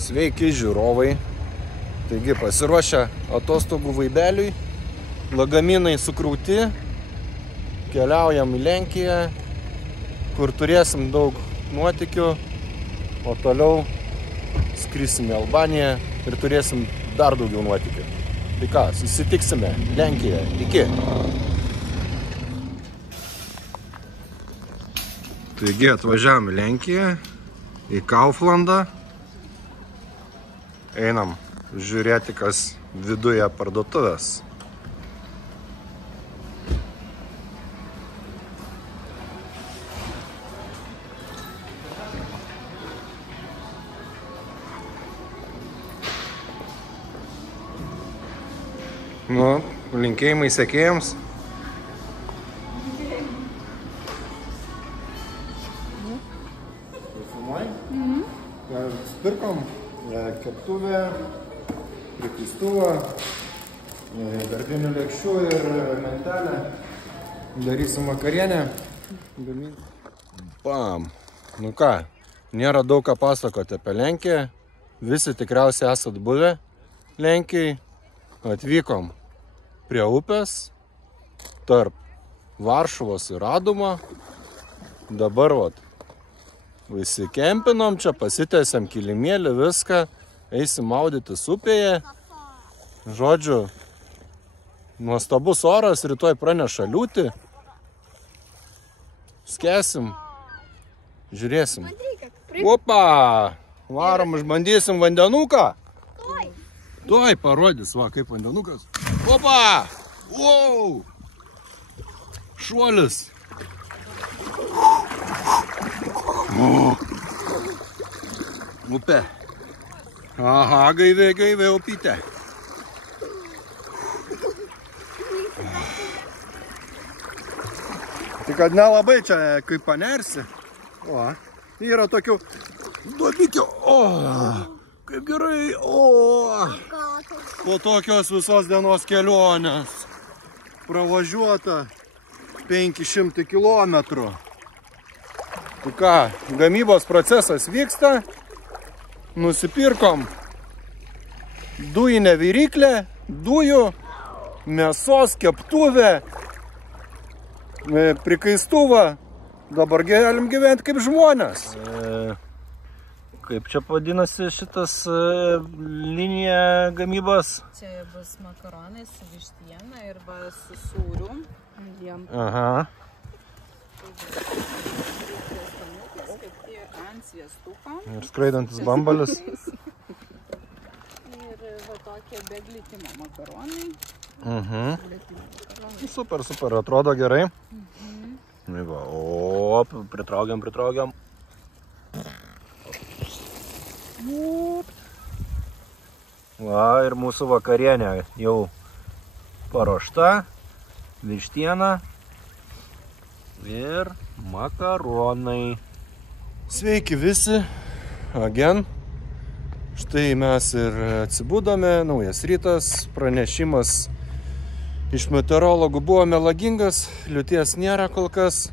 Sveiki žiūrovai. Taigi pasiruošę atostogų vaibeliui. Lagaminai sukrauti. Keliaujam į Lenkiją, kur turėsim daug nuotykių. O toliau skrisim į Albaniją ir turėsim dar daugiau nuotykių. Tai ką, susitiksime Lenkijoje. Iki. Taigi atvažiavam į Lenkiją, į Kauflandą. Einam žiūrėti, kas viduje parduotuvės. Nu, linkėjimai sekėjams. Spirkom keptuvę, prikaistuvą, gardinių lėkščių ir mentelę. Darysim vakarienę. Bam! Nu ką, nėra daug ką pasakoti apie Lenkiją. Visi tikriausiai esat buvę Lenkijai. Atvykom prie upės, tarp Varšuvos ir Radumo. Dabar visi kempinom, čia pasitęsiam kilimėlį, viską, eisim maudytis upėje. Žodžiu, nuostabus oras, rytoj praneša liūtį. Skęsim, žiūrėsim. Opa! Varom, išbandysim vandenuką. Tuoj parodys, va, kaip vandenukas. Opa! Wow! Šuolis. Upė. Aha, gaivė upytė. Tik kad nelabai čia, kaip panersi. O, yra tokių duobikių. O, kaip gerai. O, po tokios visos dienos kelionės. Pravažiuota 500 kilometrų. Tai ką, gamybos procesas vyksta, nusipirkom dujinę viryklę, dujų, mėsos keptuvę, prikaistuvą, dabar galim gyventi kaip žmonės. Kaip čia vadinasi šitas linija gamybos? Čia bus makaronai su vištiena ir su sūriu. Aha. Ir skraidantis bambalis. Ir tokie be glitimo makaronai. Super, atrodo gerai. O, pritraukiam. Va, ir mūsų vakarienė jau paruošta. Vištiena ir makaronai. Sveiki visi, agen. Štai mes ir atsibudome, naujas rytas, pranešimas iš meteorologų buvo melagingas, liūties nėra kol kas,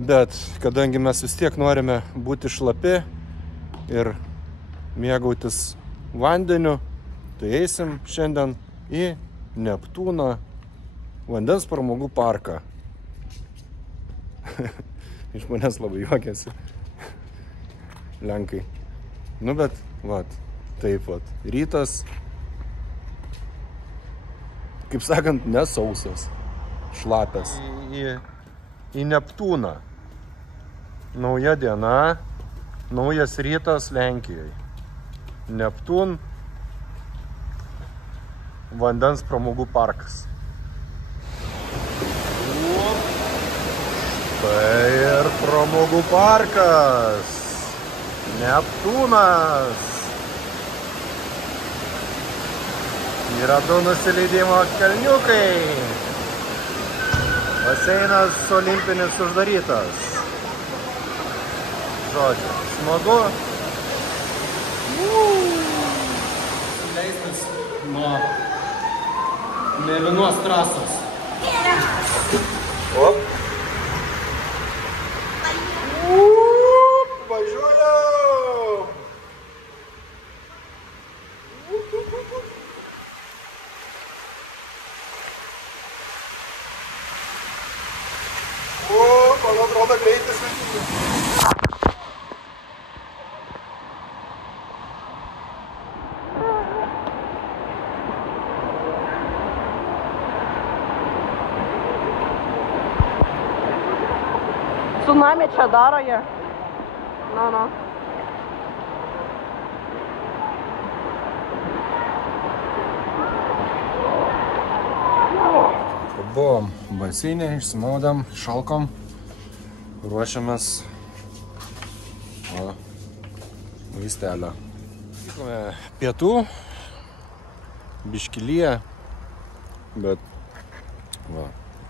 bet kadangi mes vis tiek norime būti šlapi ir mėgautis vandeniu, tai eisim šiandien į Neptūną vandens pramogų parką. Iš manęs labai juokiasi Lenkai. Nu bet, taip, rytas, kaip sakant, nesausas, šlapės. Į Neptūną. Nauja diena, naujas rytas Lenkijoje. Neptūn, vandens pramogų parkas. Tai ir pramogų parkas. Neptūnas. Yra 2 nusileidimo kalniukai. Baseinas olimpinis uždarytas. Žodžiu, smagu. Leistas nuo mėlynos trasos. Op. Važiuoju! Tsunami čia daro jie. No. Buvom baseinė, išsimaudėm, šalkom, ruošiamės maistelio. Vykome pietų, biškilyje, bet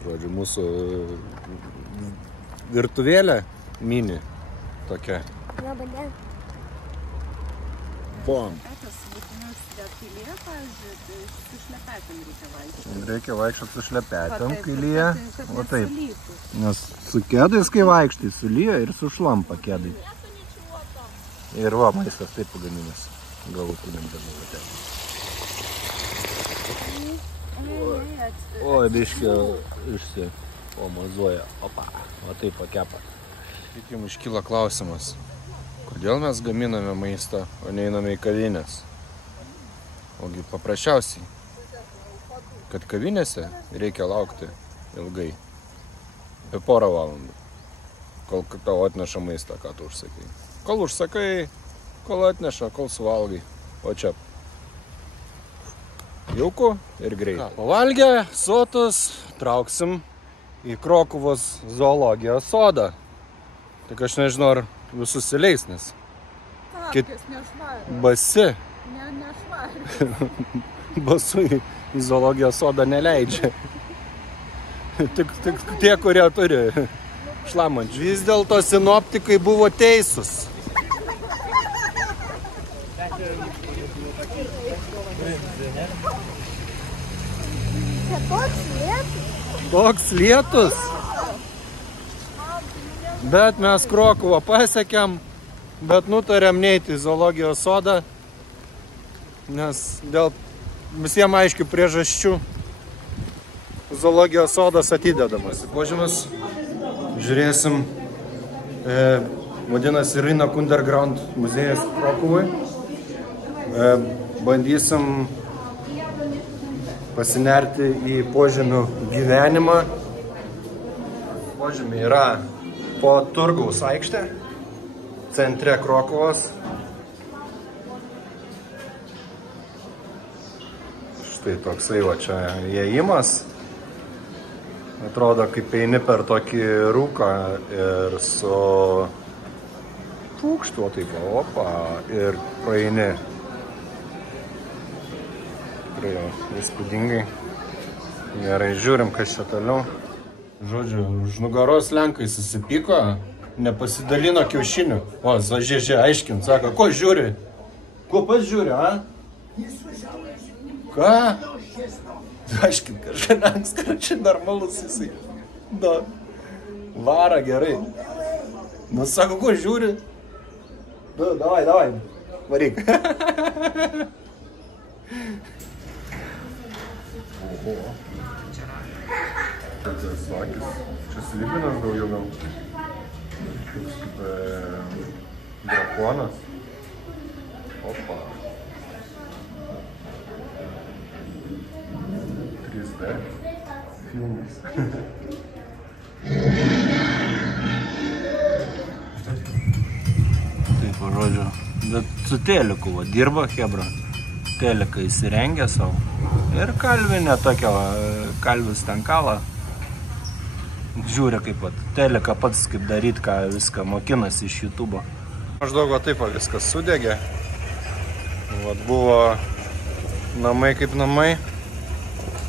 žodžiu, mūsų virtuvėlė mini tokia. Buvom. Reikia vaikščioti su šlepetėm, kai lyja. O taip. Nes su kėdais, kai vaikštai, sulyja ir sušlampa kėdai. Ir va, maistas taip pagaminas. Galutiniam dalyvatė. O, biškė išsipomazuoja. Opa, o taip pakepa. Tik jums iškyla klausimas. Kodėl mes gaminame maistą, o neiname į kavinės? Ogi paprasčiausiai, kad kavinėse reikia laukti ilgai, apie porą valandų, kol tau atneša maistą, ką tu užsakai. Kol užsakai, kol atneša, kol suvalgai, o čia jauku ir greitai. Pavalgę, sotus, trauksim į Krokuvos zoologijos sodą. Tik aš nežinau, ar visus įleis, nes basi. Basų į zoologijos sodą neleidžia. Tik tie, kurie turi šlamančių. Vis dėlto sinoptikai buvo teisūs. Toks lietus. Bet mes Krokuvą pasiekėm, bet nutarėm neiti į zoologijos sodą. Nes dėl visiems aiškių priežasčių zoologijos sodas atidedamas. Požymis žiūrėsim, vadinasi Rynak Underground muziejas Krokuvai. Bandysim pasinerti į požemių gyvenimą. Požemiai yra po turgaus aikštė, centre Krokuvos. Štai toksai va čia įėjimas. Atrodo, kaip eini per tokį rūką ir su pūkštu, taip, opa, ir praeini. Tikrai jau įspūdingai. Gerai, žiūrim, kas čia toliau. Žodžiu, už nugaros lenkai susipyko, nepasidalino kiaušinių. O, Zažėžė aiškint, sako, ko žiūri? Ko pats žiūri, a? Ką? Aiškint, kažką čia normalus jisai. Da. Vara gerai. Nu, sako, ko žiūri? Nu, davai, varyk. Oho. Čia svakis. Čia slibinas daugiau gal. Kaip drakonas. Opa. 3D filmas. Taip, žodžiu, bet su teliku va, dirba hebra. Teliką įsirengė savo. Ir kalvinė tokia, kalvis ten kala. Žiūri kaip pat. Teliką pats kaip daryt, ką viską mokinasi iš YouTube'o. Maždaug va taip viskas sudegė. Vat buvo namai kaip namai.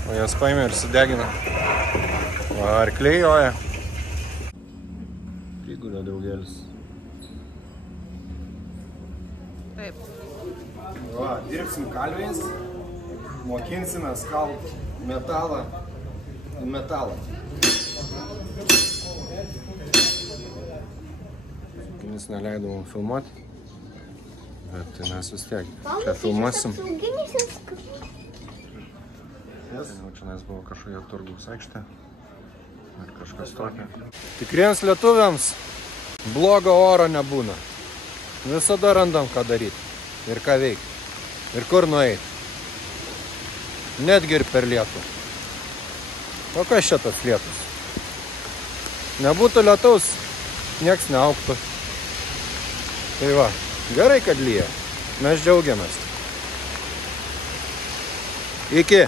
O jas paėmė ir sudegina. Va, arkliai joja. Prigulė draugelis. Taip. Va, dirbsim kalviais. Mokinsime skalt metalą į metalą. Sauginis neleido mums filmuoti. Bet tai mes vis tiek čia filmuosim. Čia buvo kažkokia turgaus aikštė ir kažkas tokio. Tikriems lietuviams blogo oro nebūna. Visada randam ką daryti ir ką veikti ir kur nueiti. Netgi ir per lietų. O kas čia tas lietus? Nebūtų lietaus, nieks neaugtų. Tai va, gerai, kad lyja. Mes džiaugiamės. Iki.